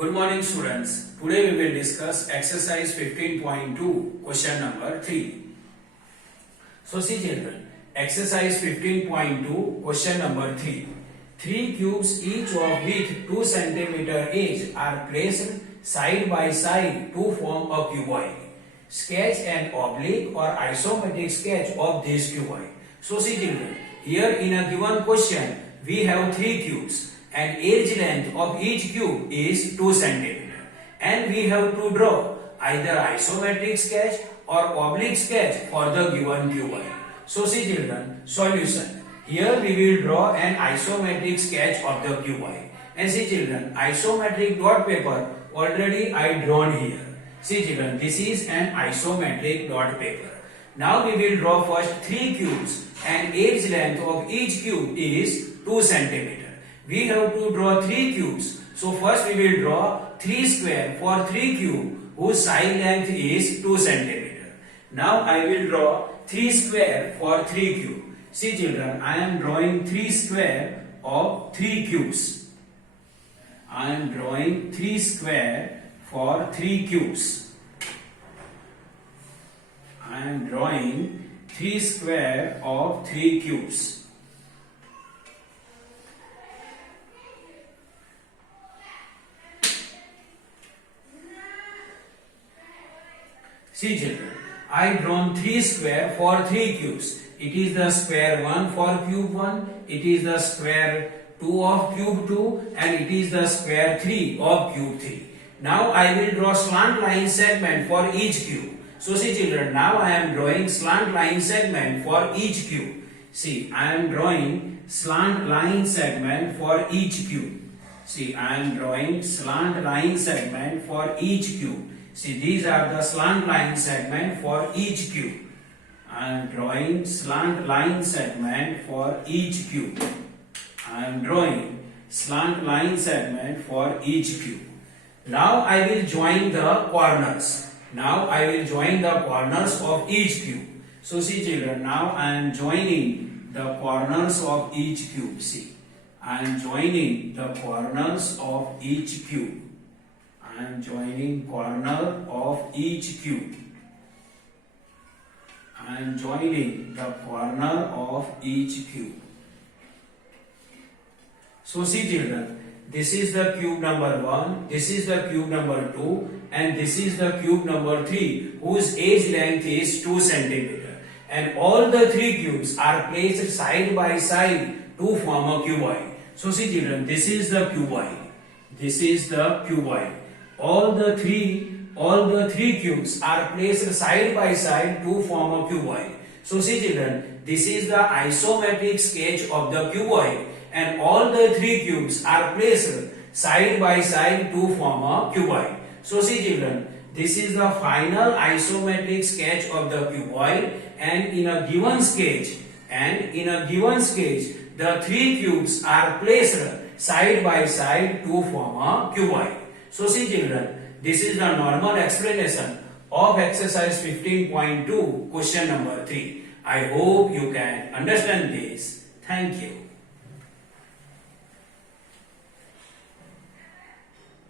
Good morning students. Today we will discuss exercise 15.2 question number 3. So see children, exercise 15.2 question number 3. Three cubes each of with 2 centimeter each are placed side by side to form a cuboid. Sketch an oblique or isometric sketch of this cuboid. So see children, here in a given question we have three cubes and edge length of each cube is 2 centimeter and we have to draw either isometric sketch or oblique sketch for the given cuboid. So see children, solution. Here we will draw an isometric sketch of the cuboid. And see children, isometric dot paper already I drawn here. See children, this is an isometric dot paper. Now we will draw first three cubes and edge length of each cube is 2 centimeter. We have to draw three cubes. So first we will draw 3 square for 3 cube whose side length is 2 centimeter. Now I will draw 3 square for 3 cube. See children, I am drawing 3 square of 3 cubes. I am drawing 3 square for 3 cubes. I am drawing 3 square of 3 cubes. See children, I drawn 3 square for 3 cubes. It is the square 1 for cube 1, it is the square 2 of cube 2 and it is the square 3 of cube 3. Now I will draw slant line segment for each cube. So see children, now I am drawing slant line segment for each cube. See, I am drawing slant line segment for each cube. See, I am drawing slant line segment for each cube. See, these are the slant line segment for each cube. I am drawing slant line segment for each cube. I am drawing slant line segment for each cube. Now I will join the corners. Now I will join the corners of each cube. So see children, now I am joining the corners of each cube. See, I am joining the corners of each cube. I am joining corner of each cube. I am joining the corner of each cube. So see children, this is the cube number 1, this is the cube number 2 and this is the cube number 3 whose edge length is 2 centimeter. And all the three cubes are placed side by side to form a cuboid. So see children, this is the cuboid. This is the cuboid. All the three cubes are placed side by side to form a cuboid. So see children, this is the isometric sketch of the cuboid and all the three cubes are placed side by side to form a cuboid. So see children, this is the final isometric sketch of the cuboid and in a given sketch the three cubes are placed side by side to form a cuboid. So see children, this is the normal explanation of exercise 15.2 question number 3. I hope you can understand this. Thank you.